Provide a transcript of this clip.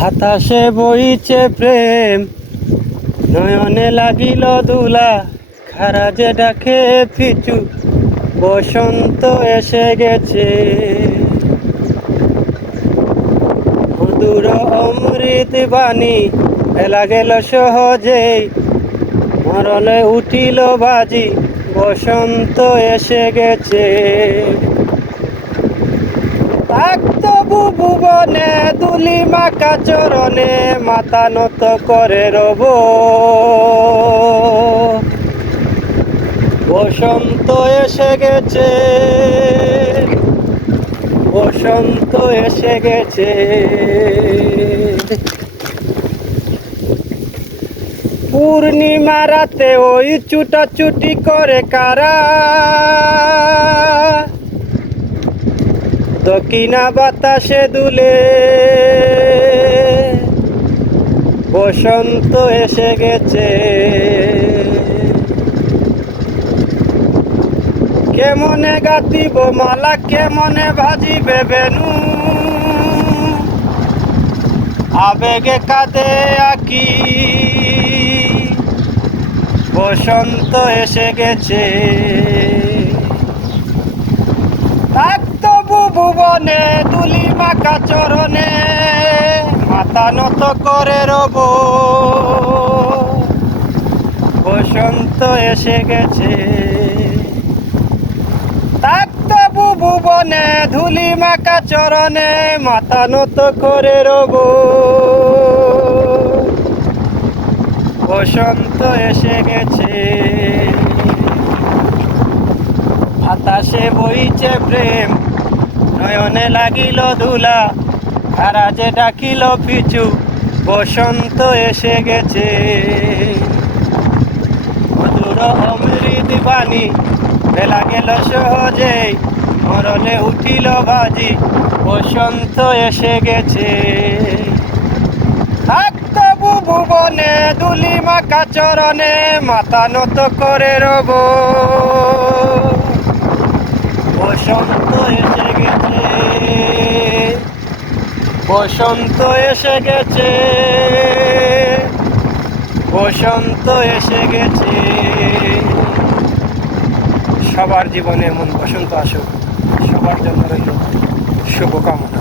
বাতাসে বইছে প্রেম, নয়নে লাগিল দুলা, খারাজে ডাকে পিছু, বসন্ত এসে গেছে। মধুর অমৃত বাণী এলা গেল সহজেই, মরলে উঠিল বাজি, বসন্ত এসে গেছে। তবু ভুবনে দুলি মাকা চরণে, মাথা নত করে রব। বসন্ত এসে গেছে, বসন্ত এসে গেছে। পূর্ণিমা রাতে ওই ছুটাছুটি করে কারা, দক্ষিণা বাতাসে দুলে, বসন্ত এসে গেছে। কেমনে গাতিব মালা, কেমনে ভাজিবে বেনু, আবেগে কাঁদে আঁকি, বসন্ত এসে গেছে। তবু ভুবনে দুলি মাকা চরণে, মাথা নত করে রব। বসন্ত এসে গেছে। তবু ভুবনে ধুলি মাকা চরণে, মাথা নত করে রব। বসন্ত এসে গেছে। বাতাসে বইছে প্রেম, নয়নে লাগিল ধুলা, খারাজে ডাকিল পিছু, বসন্ত এসে গেছে। মধুর অমৃত বাণী বেলা গেল সহজেই, মরলে উঠিল বাজি, বসন্ত এসে গেছে। তবু ভুবনে দুলি মাকা চরণে, মাথা নত করে রব। বসন্ত এসে গেছে, বসন্ত এসে গেছে, বসন্ত এসে গেছে। সবার জীবনে এমন বসন্ত আসুক, সবার জন্য রইল শুভকামনা।